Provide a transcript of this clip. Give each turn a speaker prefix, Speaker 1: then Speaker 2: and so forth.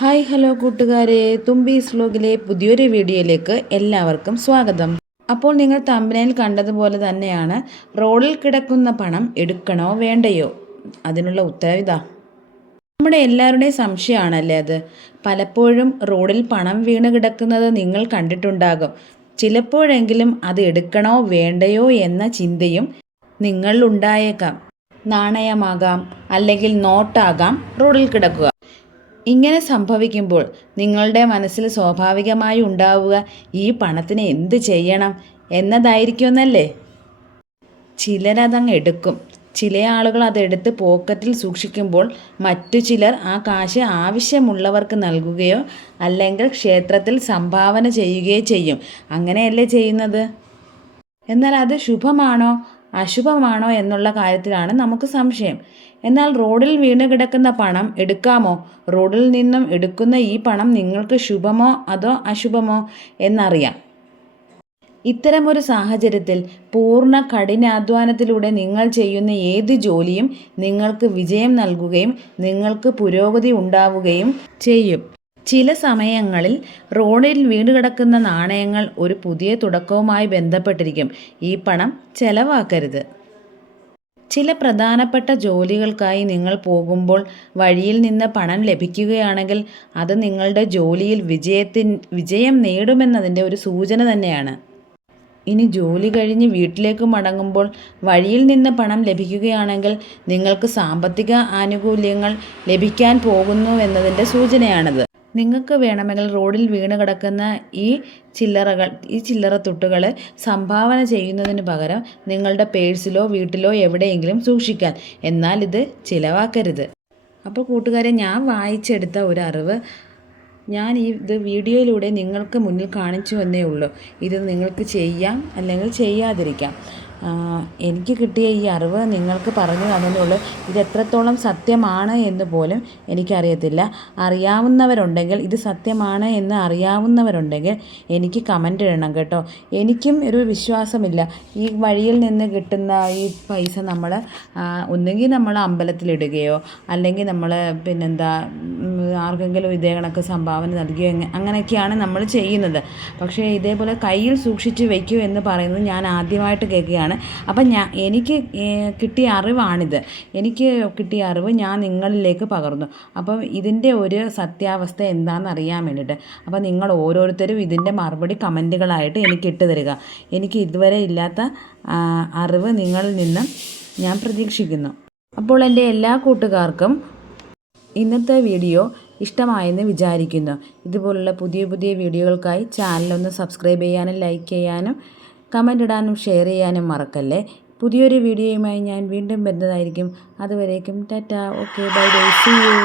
Speaker 1: Hi hello കൂട്ടുകാരെ. തുമ്പീസ് വ്ലോഗിലെ പുതിയൊരു വീഡിയോയിലേക്ക് എല്ലാവർക്കും സ്വാഗതം. അപ്പോൾ നിങ്ങൾ തമ്പനയിൽ കണ്ടതുപോലെ തന്നെയാണ് റോഡിൽ കിടക്കുന്ന പണം എടുക്കണോ വേണ്ടയോ? അതിനുള്ള ഉത്തരവിതാ നമ്മുടെ എല്ലാവരുടെയും സംശയമാണല്ലേ അത്? പലപ്പോഴും റോഡിൽ പണം വീണ് കിടക്കുന്നത് നിങ്ങൾ കണ്ടിട്ടുണ്ടാകും. ചിലപ്പോഴെങ്കിലും അത് എടുക്കണോ വേണ്ടയോ എന്ന ചിന്തയും നിങ്ങളിലുണ്ടായേക്കാം. നാണയമാകാം അല്ലെങ്കിൽ നോട്ടാകാം റോഡിൽ കിടക്കുക. ഇങ്ങനെ സംഭവിക്കുമ്പോൾ നിങ്ങളുടെ മനസ്സിൽ സ്വാഭാവികമായി ഉണ്ടാവുക ഈ പണത്തിന് എന്ത് ചെയ്യണം എന്നതായിരിക്കുമെന്നല്ലേ? ചിലരതങ്ങ് എടുക്കും. ചില ആളുകൾ അതെടുത്ത് പോക്കറ്റിൽ സൂക്ഷിക്കുമ്പോൾ മറ്റു ചിലർ ആ കാശ് ആവശ്യമുള്ളവർക്ക് നൽകുകയോ അല്ലെങ്കിൽ ക്ഷേത്രത്തിൽ സംഭാവന ചെയ്യുകയോ ചെയ്യും. അങ്ങനെയല്ലേ ചെയ്യുന്നത്? എന്നാൽ അത് ശുഭമാണോ? അശുഭമാണോ എന്നുള്ള കാര്യത്തിലാണ് നമുക്ക് സംശയം. എന്നാൽ റോഡിൽ വീണ് കിടക്കുന്ന പണം എടുക്കാമോ? റോഡിൽ നിന്നും എടുക്കുന്ന ഈ പണം നിങ്ങൾക്ക് ശുഭമോ അതോ അശുഭമോ എന്നറിയാം. ഇത്തരമൊരു സാഹചര്യത്തിൽ പൂർണ കഠിനാധ്വാനത്തിലൂടെ നിങ്ങൾ ചെയ്യുന്ന ഏത് ജോലിയും നിങ്ങൾക്ക് വിജയം നൽകുകയും നിങ്ങൾക്ക് പുരോഗതി ഉണ്ടാവുകയും ചെയ്യും. ചില സമയങ്ങളിൽ റോഡിൽ വീണുകിടക്കുന്ന നാണയങ്ങൾ ഒരു പുതിയ തുടക്കവുമായി ബന്ധപ്പെട്ടിരിക്കും. ഈ പണം ചെലവാക്കരുത്. ചില പ്രധാനപ്പെട്ട ജോലികൾക്കായി നിങ്ങൾ പോകുമ്പോൾ വഴിയിൽ നിന്ന് പണം ലഭിക്കുകയാണെങ്കിൽ അത് നിങ്ങളുടെ ജോലിയിൽ വിജയത്തിൻ വിജയം നേടുമെന്നതിന്റെ ഒരു സൂചന തന്നെയാണ്. ഇനി ജോലി കഴിഞ്ഞ് വീട്ടിലേക്ക് മടങ്ങുമ്പോൾ വഴിയിൽ നിന്ന് പണം ലഭിക്കുകയാണെങ്കിൽ നിങ്ങൾക്ക് സാമ്പത്തിക ആനുകൂല്യങ്ങൾ ലഭിക്കാൻ പോകുന്നു എന്നതിന്റെ സൂചനയാണത്. നിങ്ങൾക്ക് വേണമെങ്കിൽ റോഡിൽ വീണ് കിടക്കുന്ന ഈ ചില്ലറകൾ ഈ ചില്ലറ തുട്ടുകൾ സംഭാവന ചെയ്യുന്നതിന് പകരം നിങ്ങളുടെ പേഴ്സിലോ വീട്ടിലോ എവിടെയെങ്കിലും സൂക്ഷിക്കാൻ. എന്നാൽ ഇത് ചിലവാക്കരുത്. അപ്പോൾ കൂട്ടുകാരെ ഞാൻ വായിച്ചെടുത്ത ഒരു അറിവ് ഞാൻ ഈ ഇത് വീഡിയോയിലൂടെ നിങ്ങൾക്ക് മുന്നിൽ കാണിച്ചു എന്നേ ഉള്ളൂ. ഇത് നിങ്ങൾക്ക് ചെയ്യാം അല്ലെങ്കിൽ ചെയ്യാതിരിക്കാം. എനിക്ക് കിട്ടിയ ഈ അറിവ് നിങ്ങൾക്ക് പറഞ്ഞു തന്നതേ ഇത് എത്രത്തോളം സത്യമാണ് എന്ന് പോലും എനിക്കറിയത്തില്ല. അറിയാവുന്നവരുണ്ടെങ്കിൽ ഇത് സത്യമാണ് എന്ന് അറിയാവുന്നവരുണ്ടെങ്കിൽ എനിക്ക് കമന്റ് ഇടണം കേട്ടോ. എനിക്കും ഒരു വിശ്വാസമില്ല. ഈ വഴിയിൽ നിന്ന് കിട്ടുന്ന ഈ പൈസ നമ്മൾ ഒന്നുകിൽ നമ്മൾ അമ്പലത്തിലിടുകയോ അല്ലെങ്കിൽ നമ്മൾ പിന്നെന്താ ആർക്കെങ്കിലും ഇതേ കണക്ക് സംഭാവന നൽകിയോ അങ്ങനെയൊക്കെയാണ് നമ്മൾ ചെയ്യുന്നത്. പക്ഷേ ഇതേപോലെ കയ്യിൽ സൂക്ഷിച്ച് വയ്ക്കൂ എന്ന് പറയുന്നത് ഞാൻ ആദ്യമായിട്ട് കേൾക്കുകയാണ്. അപ്പം ഞാൻ എനിക്ക് കിട്ടിയ അറിവാണിത്. എനിക്ക് കിട്ടിയ അറിവ് ഞാൻ നിങ്ങളിലേക്ക് പകർന്നു. അപ്പം ഇതിന്റെ ഒരു സത്യാവസ്ഥ എന്താണെന്ന് അറിയാൻ വേണ്ടിയിട്ട്. അപ്പം നിങ്ങൾ ഓരോരുത്തരും ഇതിന്റെ മറുപടി കമന്റുകളായിട്ട് എനിക്ക് ഇട്ട് തരിക. എനിക്ക് ഇതുവരെ ഇല്ലാത്ത അറിവ് നിങ്ങളിൽ നിന്ന് ഞാൻ പ്രതീക്ഷിക്കുന്നു. അപ്പോൾ എന്റെ എല്ലാ കൂട്ടുകാർക്കും ഇന്നത്തെ വീഡിയോ ഇഷ്ടമായെന്ന് വിചാരിക്കുന്നു. ഇതുപോലുള്ള പുതിയ പുതിയ വീഡിയോകൾക്കായി ചാനലൊന്ന് സബ്സ്ക്രൈബ് ചെയ്യാനും ലൈക്ക് ചെയ്യാനും കമന്റ് ഇടാനും ഷെയർ ചെയ്യാനും മറക്കല്ലേ. പുതിയൊരു വീഡിയോയുമായി ഞാൻ വീണ്ടും വരുന്നതായിരിക്കും. അതുവരേക്കും tata. Okay bye bye. See you